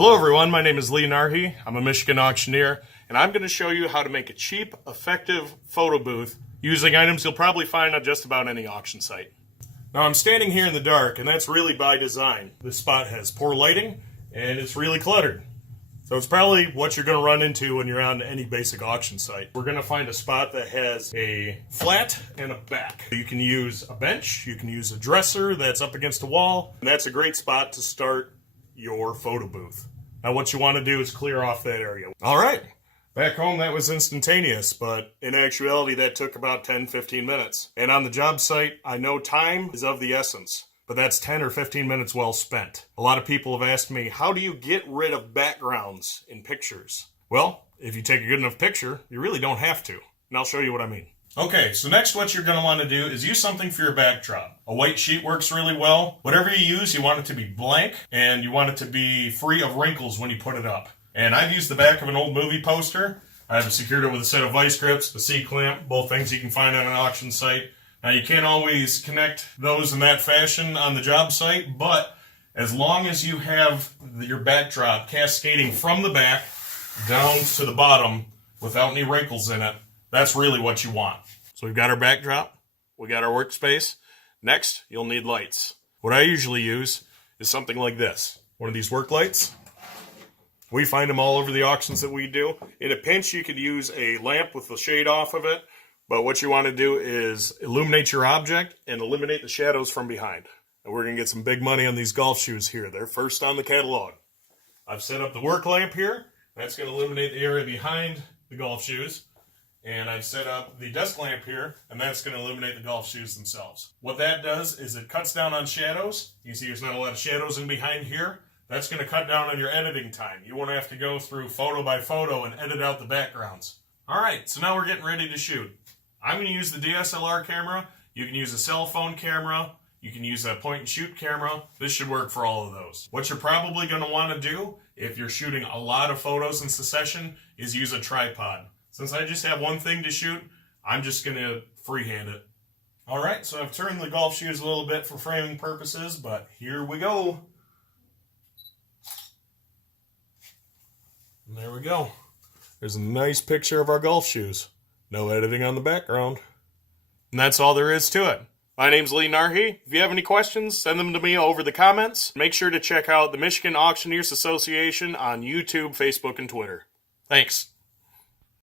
Hello everyone, my name is Lee Narhi. I'm a Michigan auctioneer, and I'm going to show you how to make a cheap, effective photo booth using items you'll probably find on just about any auction site. Now I'm standing here in the dark, and that's really by design. This spot has poor lighting, and it's really cluttered. So it's probably what you're going to run into when you're on any basic auction site. We're going to find a spot that has a flat and a back. You can use a bench, you can use a dresser that's up against a wall, and that's a great spot to start your photo booth. Now what you want to do is clear off that area. All right, back home that was instantaneous, but in actuality that took about 10-15 minutes. And on the job site, I know time is of the essence, but that's 10 or 15 minutes well spent. A lot of people have asked me, how do you get rid of backgrounds in pictures? Well, if you take a good enough picture, you really don't have to. And I'll show you what I mean. Okay, so next what you're going to want to do is use something for your backdrop. A white sheet works really well. Whatever you use, you want it to be blank, and you want it to be free of wrinkles when you put it up. And I've used the back of an old movie poster. I've secured it with a set of vice grips, a C-clamp, both things you can find on an auction site. Now you can't always connect those in that fashion on the job site, but as long as you have your backdrop cascading from the back down to the bottom without any wrinkles in it, that's really what you want. So we've got our backdrop, we got our workspace. Next, you'll need lights. What I usually use is something like this. One of these work lights. We find them all over the auctions that we do. In a pinch, you could use a lamp with the shade off of it, but what you want to do is illuminate your object and eliminate the shadows from behind. And we're going to get some big money on these golf shoes here. They're first on the catalog. I've set up the work lamp here. That's going to illuminate the area behind the golf shoes. And I've set up the desk lamp here, and that's going to illuminate the golf shoes themselves. What that does is it cuts down on shadows. You see there's not a lot of shadows in behind here. That's going to cut down on your editing time. You won't have to go through photo by photo and edit out the backgrounds. All right, so now we're getting ready to shoot. I'm going to use the DSLR camera. You can use a cell phone camera. You can use a point and shoot camera. This should work for all of those. What you're probably going to want to do if you're shooting a lot of photos in succession is use a tripod. Since I just have one thing to shoot, I'm just going to freehand it. All right, so I've turned the golf shoes a little bit for framing purposes, but here we go. And there we go. There's a nice picture of our golf shoes. No editing on the background. And that's all there is to it. My name's Lee Narhi. If you have any questions, send them to me over the comments. Make sure to check out the Michigan Auctioneers Association on YouTube, Facebook, and Twitter. Thanks.